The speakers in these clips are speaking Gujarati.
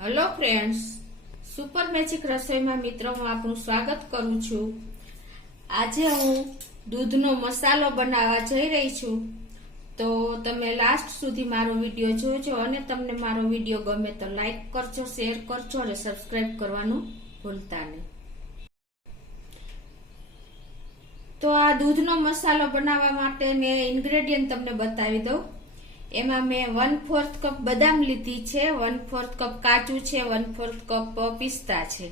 હેલો ફ્રેન્ડ્સ, સુપર મેજિક રસોઈમાં મિત્રો હું આપનું સ્વાગત કરું છું। આજે હું દૂધનો મસાલો બનાવવા જઈ રહી છું, તો તમે લાસ્ટ સુધી મારો વિડીયો જોજો અને તમને મારો વિડીયો ગમે તો લાઈક કરજો, શેર કરજો અને સબસ્ક્રાઇબ કરવાનું ભૂલતા નહીં। તો આ દૂધનો મસાલો બનાવવા માટે મેં ઇન્ગ્રેડિયન્ટ તમને બતાવી દઉં। એમાં મેં 1/4 કપ બદામ લીધી છે, 1/4 કપ કાજુ છે, 1/4 કપ પિસ્તા છે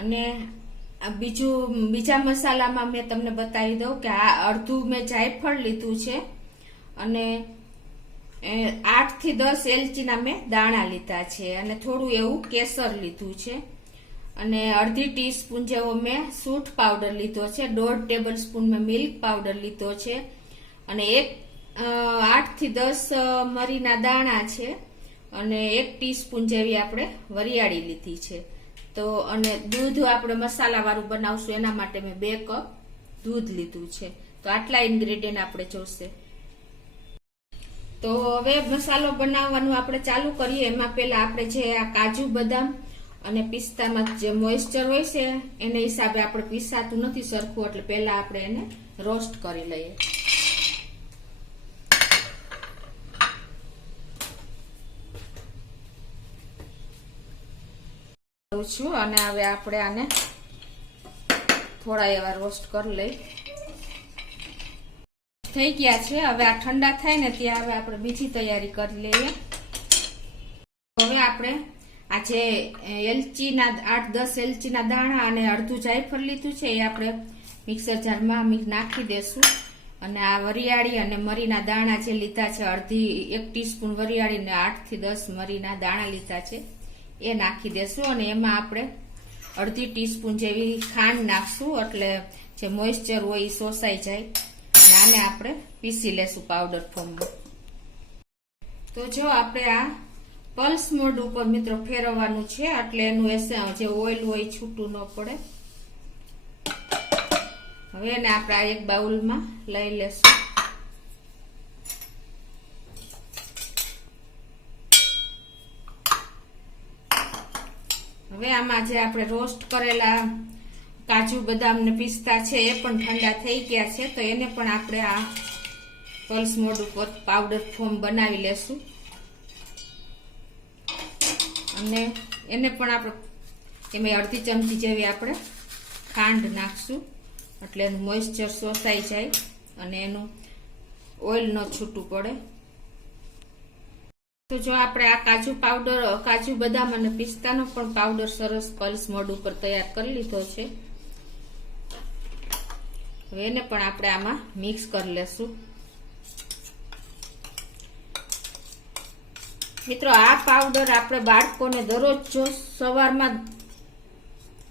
અને બીજા મસાલામાં મેં તમને બતાવી દઉં કે આ અડધું મેં જાયફળ લીધું છે અને 8 થી 10 એલચીના મેં દાણા લીધા છે અને થોડું એવું કેસર લીધું છે અને અડધી ટીસ્પૂન જેવો મેં સૂંઠ પાવડર લીધો છે, 1.5 ટેબલ સ્પૂન મેં મિલ્ક પાવડર લીધો છે અને 8 થી 10 મરીના દાણા છે અને 1 ટીસ્પૂન જેવી આપણે વરિયાળી લીધી છે। તો અને દૂધ આપણે મસાલા વાળું બનાવશું એના માટે મેં 2 કપ દૂધ લીધું છે। તો આટલા ઇન્ગ્રેડિયન્ટ આપણે જોશે। તો હવે મસાલો બનાવવાનું આપણે ચાલુ કરીએ। એમાં પહેલા આપણે જે આ કાજુ બદામ અને પિસ્તામાં જે મોઇસ્ચર હોય છે એને હિસાબે આપણે પીસાતું નથી સરખું, એટલે પહેલા આપણે એને રોસ્ટ કરી લઈએ। છું અને હવે આપણે આને થોડા એવા રોસ્ટ કરી લઈ થઈ ગયા છે। હવે આ ઠંડા થાય ને ત્યાં હવે આપણે બીજી તૈયારી કરી લઈએ। હવે આપણે આ જે એલચીના 8-10 એલચીના દાણા અને અડધું જાયફળ લીધું છે એ આપણે મિક્સર જારમાં નાખી દેશું અને આ વરિયાળી અને મરીના દાણા જે લીધા છે, 1 ટીસ્પૂન વરિયાળી ને 8 થી 10 મરીના દાણા લીધા છે એ નાખી દેશું અને એમાં આપણે અડધી ટીસ્પૂન જેવી ખાંડ નાખશું, એટલે જે મોઇસ્ચર હોય એ શોષાઈ જાય અને આને આપણે પીસી લેશું પાવડર ફોર્મમાં। તો જો આપણે આ પલ્સ મોડ ઉપર મિત્રો ફેરવવાનું છે, એટલે એનું જે ઓઇલ હોય છૂટું ન પડે। હવે એને આપણે આ એક બાઉલમાં લઈ લેશું। હવે આમાં જે આપણે રોસ્ટ કરેલા કાજુ બદામ ને પિસ્તા છે એ પણ ઠંડા થઈ ગયા છે, તો એને પણ આપણે આ પલ્સ મોડ ઉપર પાવડર ફોર્મ બનાવી લેશું અને એને પણ આપણે એમાં અડધી ચમચી જેવી આપણે ખાંડ નાખશું, એટલે એનું મોઇસ્ચર શોષાઈ જાય અને એનું ઓઇલ ન છૂટું પડે। તો જો આપણે આ કાજુ બદામ અને પિસ્તાનો પણ પાવડર સરસ પલ્સ મોડ ઉપર તૈયાર કરી લીધો છે। હવે એને પણ આપણે આમાં મિક્સ કરી લેશું। મિત્રો આ પાવડર આપણે બાળકોને દરરોજ જો સવારમાં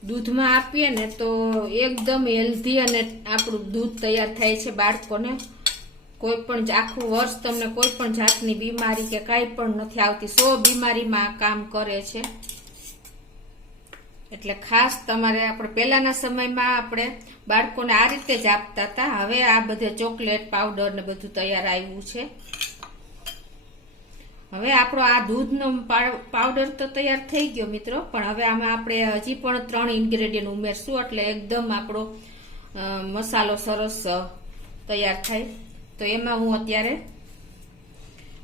દૂધમાં આપીએ ને તો એકદમ હેલ્ધી અને આપણું દૂધ તૈયાર થાય છે બાળકોને। કોઈ પણ આખું વર્ષ તમને કોઈ પણ જાતની બીમારી કે કાંઈ પણ નથી આવતી, 100 બીમારીમાં કામ કરે છે। એટલે ખાસ તમારે આપણે પહેલાના સમયમાં આપણે બાળકોને આ રીતે જ આપતા હતા, હવે આ બધે ચોકલેટ પાવડર ને બધું તૈયાર આવ્યું છે। હવે આપણો આ દૂધનો પાવડર તો તૈયાર થઈ ગયો મિત્રો, પણ હવે આમાં આપણે હજી પણ 3 ઇન્ગ્રેડિયન્ટ ઉમેરશું, એટલે એકદમ આપણો મસાલો સરસ તૈયાર થાય। તો એમાં હું અત્યારે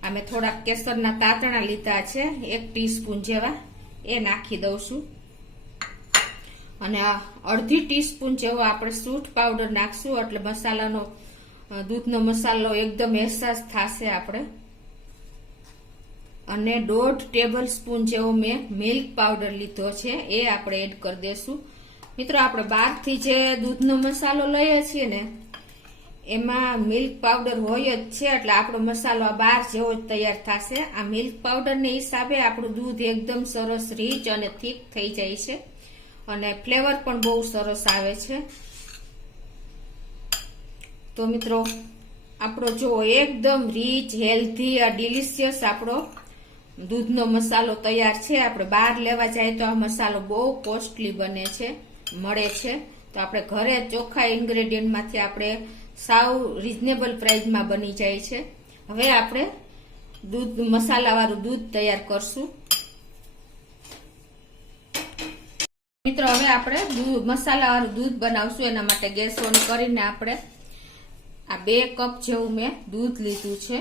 અમે થોડાક કેસરના તાતણા લીધા છે, 1 ટીસ્પૂન જેવા એ નાખી દઉં છું અને અડધી ટીસ્પૂન જેવો આપણે સૂંઠ પાવડર નાખશું, એટલે મસાલાનો દૂધનો મસાલો એકદમ અહેસાસ થશે આપણે। અને 1.5 ટેબલ સ્પૂન જેવો મેં મિલ્ક પાવડર લીધો છે એ આપણે એડ કરી દેશું। મિત્રો આપણે બહારથી જે દૂધનો મસાલો લઈએ છીએ ને એમાં મિલ્ક પાવડર હોય જ છે, એટલે આપણો મસાલો આ બહાર જેવો જ તૈયાર થશે। આ મિલ્ક પાવડર ને હિસાબે આપણું દૂધ એકદમ સરસ રીચ અને થીક થઈ જાય છે અને ફ્લેવર પણ બહુ સરસ આવે છે। તો મિત્રો આપણો જો એકદમ રીચ હેલ્ધી ડિલિશિયસ આપણો દૂધનો મસાલો તૈયાર છે। આપણે બહાર લેવા જાય તો આ મસાલો બહુ કોસ્ટલી બને છે, મળે છે, તો આપણે ઘરે ચોખ્ખા ઇન્ગ્રેડિયન્ટમાંથી આપણે સાવ રીઝનેબલ પ્રાઇસમાં બની જાય છે। હવે આપણે મસાલા વાળું દૂધ તૈયાર કરશું। મિત્રો હવે આપણે મસાલા વાળું દૂધ બનાવશું. એના માટે ગેસ ઓન કરીને આપણે આ 2 કપ જેવું મેં દૂધ લીધું છે.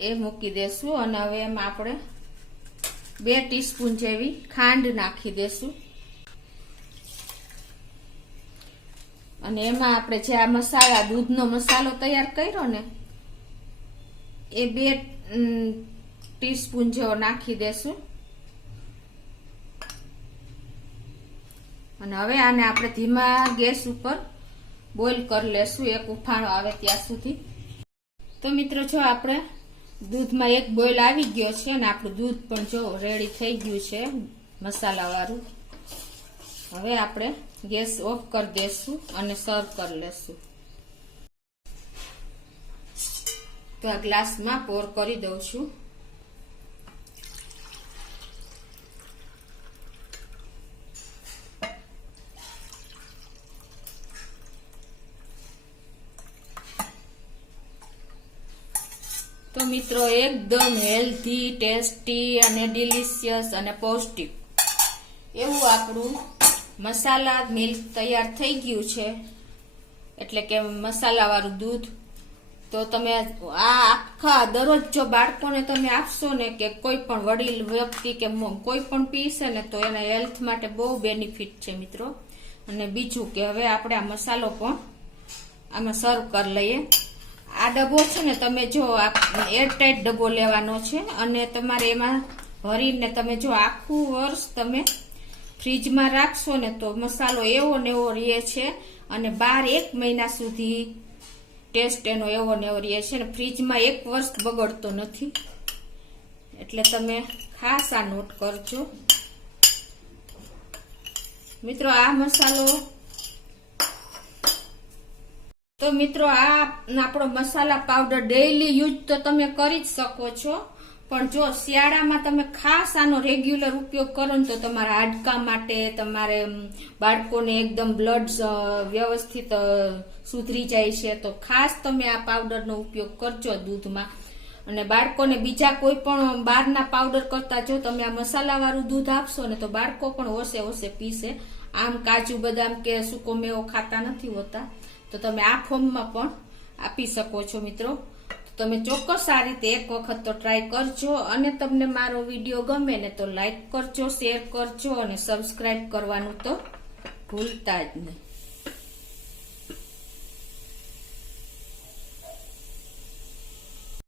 એ મૂકી દેશું અને હવે એમાં આપણે 2 ટીસ્પૂન જેવી ખાંડ નાખી દેશું. અને એમાં આપણે જે આ મસાલા દૂધનો મસાલો તૈયાર કર્યો ને એ 2 ટીસ્પૂન જેવો નાખી દેશું. અને હવે આને આપણે ધીમા ગેસ ઉપર બોઇલ કરી લેશું, એક ઉફાણો આવે ત્યાં સુધી. તો મિત્રો જો આપણે દૂધમાં એક બોઇલ આવી ગયો છે અને આપણું દૂધ પણ જો રેડી થઈ ગયું છે મસાલા વાળું. હવે આપણે ગેસ ઓફ કરી દેશું અને સર્વ કરી લેશું. તો આ ગ્લાસમાં પોર કરી દઉં છું. તો મિત્રો એકદમ હેલ્ધી, ટેસ્ટી અને ડિલિશિયસ અને પૌષ્ટિક એવું આપણું મસાલા મિલ્ક તૈયાર થઈ ગયું છે, એટલે કે મસાલા વાળું દૂધ. તો તમે આ આખા દરરોજ જો બાળકોને તમે આપશો ને કે કોઈ પણ વડીલ વ્યક્તિ કે કોઈ પણ પીશે ને તો એના હેલ્થ માટે બહુ બેનિફિટ છે મિત્રો. અને બીજું કે હવે આપણે આ મસાલો પણ આમાં સર્વ કરી લઈએ. આ ડબ્બો છે ને તમે જો એરટાઈટ ડબ્બો લેવાનો છે અને તમારે એમાં ભરીને તમે જો આખું વર્ષ તમે ફ્રીજમાં રાખશો ને તો મસાલો એવો ને એવો રહે છે અને 1 મહિના સુધી ટેસ્ટ એનો એવો ને એવો રહે છે ને ફ્રીજમાં 1 વર્ષ બગડતો નથી. એટલે તમે ખાસ આ નોટ કરજો મિત્રો. આ મસાલો તો મિત્રો આ આપણો મસાલા પાવડર ડેઈલી યુઝ તો તમે કરી જ શકો છો, પણ જો શિયાળામાં તમે ખાસ આનો રેગ્યુલર ઉપયોગ કરો ને તો તમારા હાડકા માટે, તમારે બાળકોને એકદમ બ્લડ વ્યવસ્થિત સુધરી જાય છે. તો ખાસ તમે આ પાવડરનો ઉપયોગ કરજો દૂધમાં. અને બાળકોને બીજા કોઈ પણ બહારના પાવડર કરતા જો તમે આ મસાલા વાળું દૂધ આપશો ને તો બાળકો પણ ઓછે પીશે. આમ કાજુ બદામ કે સૂકો મેવો ખાતા નથી હોતા, તો તમે આ ફોર્મમાં પણ આપી શકો છો મિત્રો. તમે ચોક્કસ આ રીતે એક વખત તો ટ્રાય કરજો. અને તમને મારો વિડીયો ગમે ને તો લાઈક કરજો, શેર કરજો અને સબસ્ક્રાઇબ કરવાનું તો ભૂલતા જ નહીં.